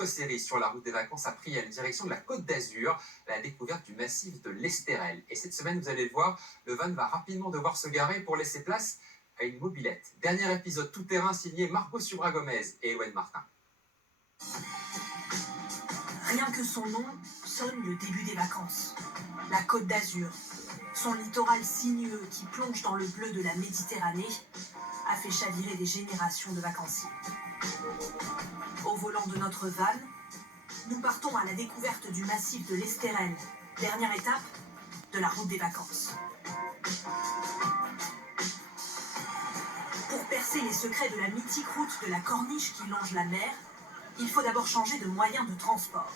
Notre série sur la route des vacances a pris une direction de la Côte d'Azur, la découverte du massif de l'Estérel. Et cette semaine, vous allez le voir, le van va rapidement devoir se garer pour laisser place à une mobilette. Dernier épisode tout-terrain signé Margot Subra-Gomez et Ewen Martin. Rien que son nom sonne le début des vacances. La Côte d'Azur, son littoral sinueux qui plonge dans le bleu de la Méditerranée, a fait chavirer des générations de vacanciers. Au volant de notre van, nous partons à la découverte du massif de l'Estérel, dernière étape de la route des vacances. Pour percer les secrets de la mythique route de la Corniche qui longe la mer, il faut d'abord changer de moyen de transport.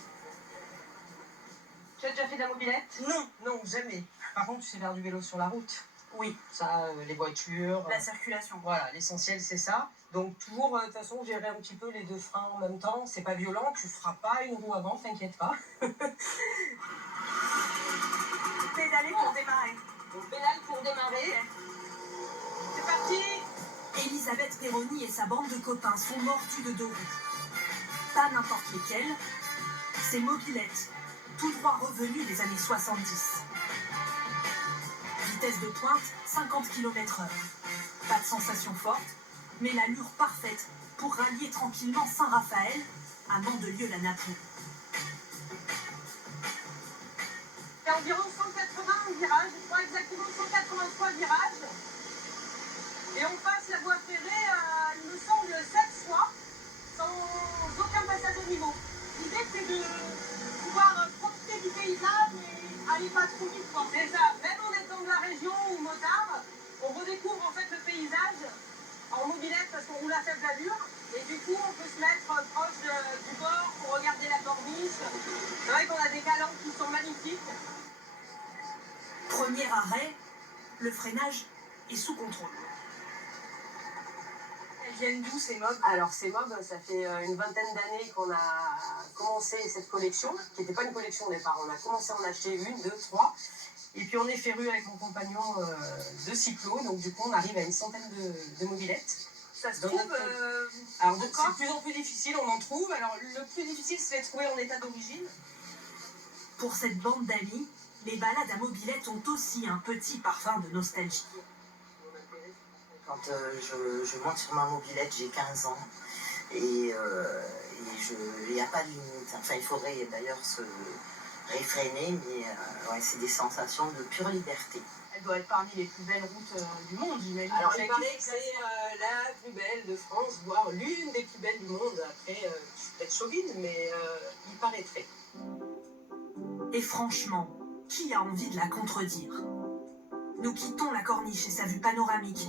Tu as déjà fait de la mobilette? Non, jamais. Par contre, tu sais faire du vélo sur la route. Oui. Ça, les voitures. La circulation. Voilà, l'essentiel, c'est ça. Donc, toujours, de toute façon, gérer un petit peu les deux freins en même temps. C'est pas violent, tu feras pas une roue avant, t'inquiète pas. Pédaler pour démarrer. On pédale pour démarrer. Okay. C'est parti. Elisabeth Perroni et sa bande de copains sont mordus de deux roues. Pas n'importe lesquels, ces mobilettes, tout droit revenues des années 70. Vitesse de pointe, 50 km/h. Pas de sensation forte, mais l'allure parfaite pour rallier tranquillement Saint-Raphaël à Mandelieu-la-Napo. C'est environ 180 virages, je crois exactement 183 virages. Et on passe la voie ferrée, il me semble, 7 fois, sans aucun passage au niveau. L'idée, c'est de pouvoir profiter du paysage et aller pas trop vite, quoi. C'est ça, même en étant de la région ou motard, on redécouvre en fait le paysage en mobilette parce qu'on roule à faible allure. Et du coup, on peut se mettre proche du bord pour regarder la corniche. C'est vrai qu'on a des calanques qui sont magnifiques. Premier arrêt, le freinage est sous contrôle. Elles viennent d'où ces mobs? Alors, ces mobs, ça fait une vingtaine d'années qu'on a commencé cette collection, qui n'était pas une collection au départ. On a commencé à en acheter une, deux, trois. Et puis, on est féru avec mon compagnon de cyclo. Donc, du coup, on arrive à une centaine de mobilettes. Ça se trouve Alors, c'est de plus en plus difficile, on en trouve. Alors, le plus difficile, c'est de les trouver en état d'origine. Pour cette bande d'amis, les balades à mobilette ont aussi un petit parfum de nostalgie. Quand je monte sur ma mobilette, j'ai 15 ans et il n'y a pas de limite. Enfin, il faudrait d'ailleurs se réfréner, mais ouais, c'est des sensations de pure liberté. Elle doit être parmi les plus belles routes du monde, j'imagine. Alors, il paraît que c'est la plus belle de France, voire l'une des plus belles du monde. Après, je suis peut-être chauvine, mais il paraîtrait. Et franchement, qui a envie de la contredire? Nous quittons la corniche et sa vue panoramique